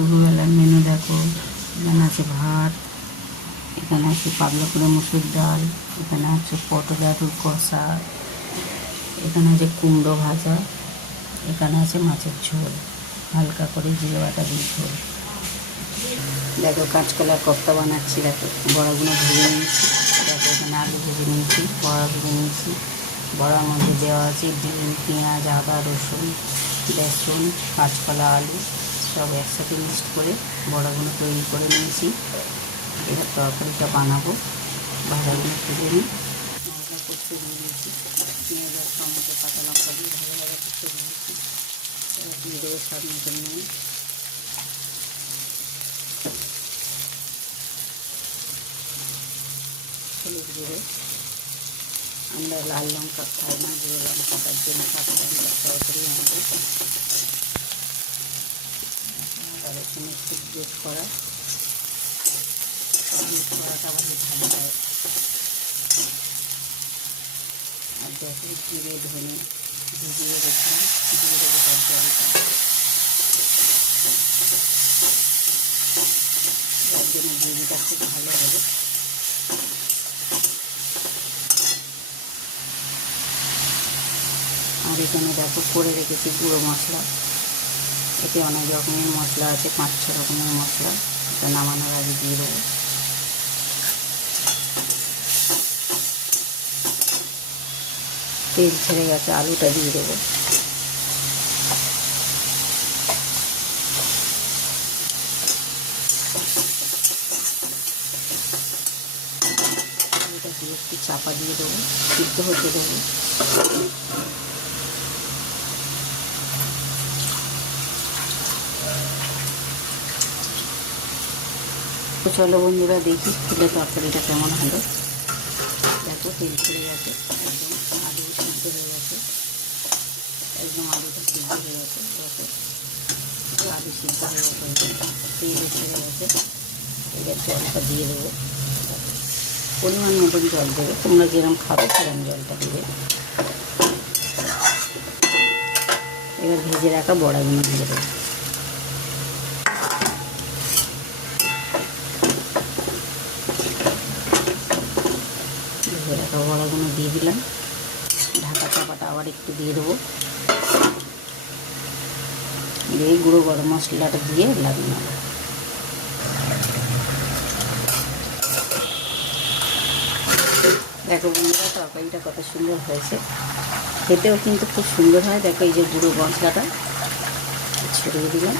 দুপুরবেলার মেনু দেখো। এখানে আছে ভাত, এখানে আছে পাতলা করে মুসুর ডাল, এখানে আছে পটল আলুর কষা, এখানে আছে কুমড়ো ভাজা, এখানে আছে মাছের ঝোল, হালকা করে জিরে বাটা দিয়ে ঝোল। দেখো কাঁচকলার কোফতা বানাচ্ছি। দেখো বড়াগুলো ভেজে নিয়েছি। দেখো এখানে আলু ভেজে নিয়েছি, বড়া ভেজে নিয়েছি। বড়ার মধ্যে দেওয়া আছে ডিম, পেঁয়াজ, আদা, রসুন, বেসন, কাঁচকলা, আলু সব একসাথে মিক্সড করে বড়াগুলো তৈরি করে নিয়েছি। এবার তরকারিটা বানাবো। ভাজাগুলো ভেজে নিই, মশলা করতে দিয়ে দিয়েছি। পেঁয়াজ আর টমেটো, কাঁচা লঙ্কা দিয়ে ভালো ভালো করতে দিয়েছি। এবার দিয়ে দেবো স্বাদ মতো নুন, হলুদ গুঁড়ো। আমরা লাল লঙ্কা খাই না, গুঁড়ো লঙ্কা, তার জন্য কাঁচা লঙ্কা তরকারি আমাদের। আর এখানে একটু গ্রেট করা, করাটা আমাদের ভালো হয়। আর দেখো জিরে ধনে ভিজিয়ে রেখেছিলাম, দিয়ে দেবো তার জলটা। তার জন্য গ্রেভিটা খুব ভালো হবে। আর এখানে দেখো করে রেখেছি গুঁড়ো মশলা। এতে অনেক রকমের মশলা আছে, 5-6 রকমের মশলা। এটা নামানোর আগে দিয়ে দেবো। তেল ছেড়ে গেছে, আলুটা দিয়ে দেবো। আলুটা দিয়ে একটু চাপা দিয়ে দেবো, সিদ্ধ হতে দেবো। তো চলো বন্ধুরা দেখি খুলে তরকারিটা কেমন হলো। দেখো তেল ছেড়ে গেছে, একদম আলু সিদ্ধ হয়ে গেছে, একদম আলুটা সিদ্ধ হয়ে গেছে। দেখো আলু সিদ্ধ হয়ে গেছে, তেল ছেড়ে গেছে। এবার জলটা দিয়ে দেবো, পরিমাণ মতন জল দেবে। তোমরা যেরকম খাবে সেরকম জলটা দেবে। এবার ভেজে রাখা বড়াগুলো দিয়ে দেবো। ভেজে রাখা বড়াগুলো দিয়ে দিলাম। ঢাকা চাপাটা আবার একটু দিয়ে দেবো, দিয়ে গুঁড়ো গরম মশলাটা দিয়ে লাগিয়ে নেবো। দেখো বন্ধুরা তরকারিটা কত সুন্দর হয়েছে, খেতেও কিন্তু খুব সুন্দর হয়। দেখো এই যে গুঁড়ো মশলাটা ছড়িয়ে দিলাম।